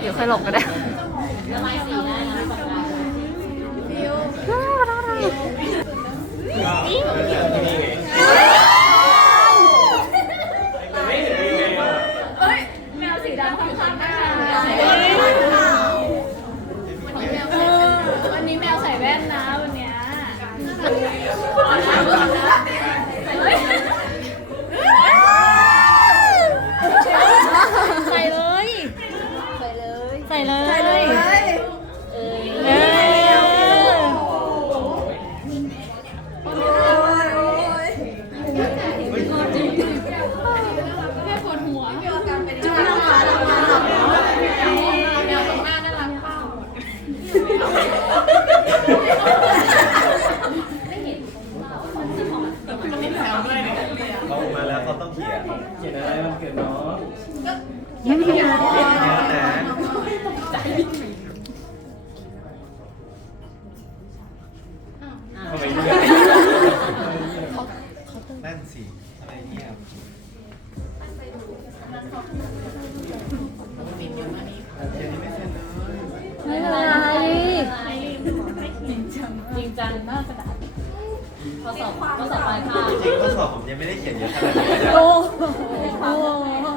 เดี๋ยวค่อยหลบก็ได้นี่ เขามาแล้วเขาต้องเขียนเขียนอะไรมันเกิดน้องเยอะนะทำไมเยอะนั่นสิอะไรเงียบไม่เป็นไร จริงจังมากกระดาษข้อสอบข้อสอบปลายภาคจริงๆข้อสอบผมยังไม่ได้เขียนเยอะขนาดนี้เลยนะ โอ้โห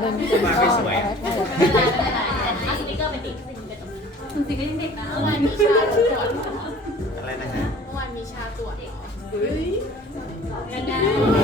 เดี๋ยวลืมมาไม่สวยไม่เป็นไรไม่เป็นไรอะสติ๊กเกอร์ไปติดสติ๊กเกอร์ไปติดสติ๊กเกอร์ยังเด็กนะเมื่อวานมีชาตรวจอะไรนะฮะเมื่อวานมีชาตรวจเป็นไง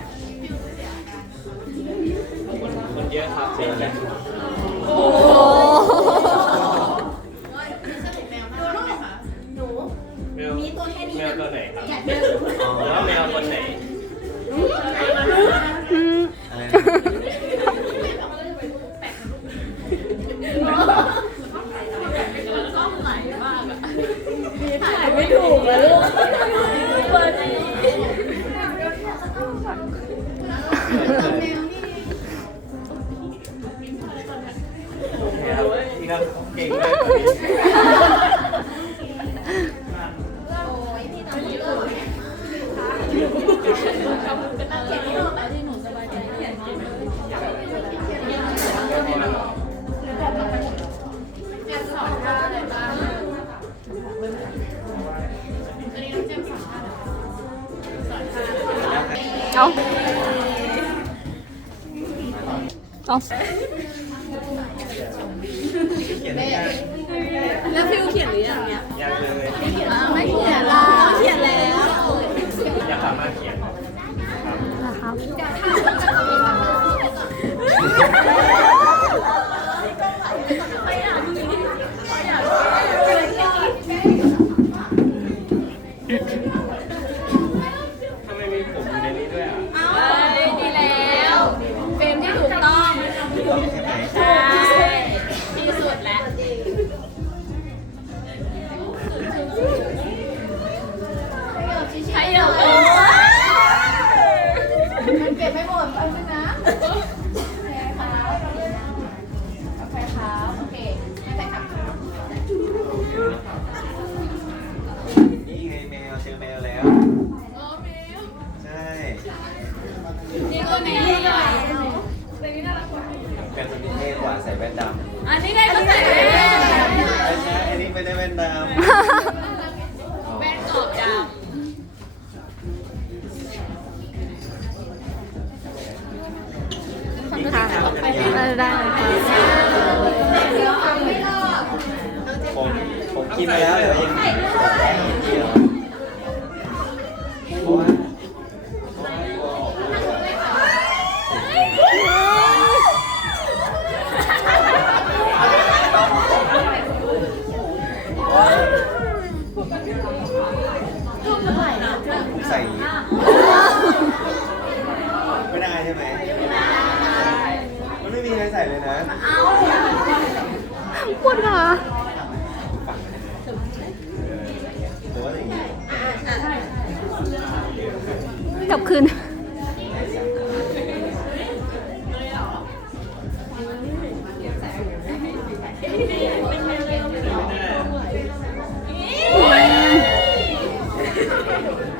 ที่ก็เก่งมากที่ห เอาเอาเขียนได้ยังแล้วฟิวเขียนหรือยังเนี่ยยังเลยไม่เขียนละเขียนแล้วอยากสามารถเขียนนะครับ ได้ไหมผมผมกินมาแล้วเดี๋ยอ 我的妈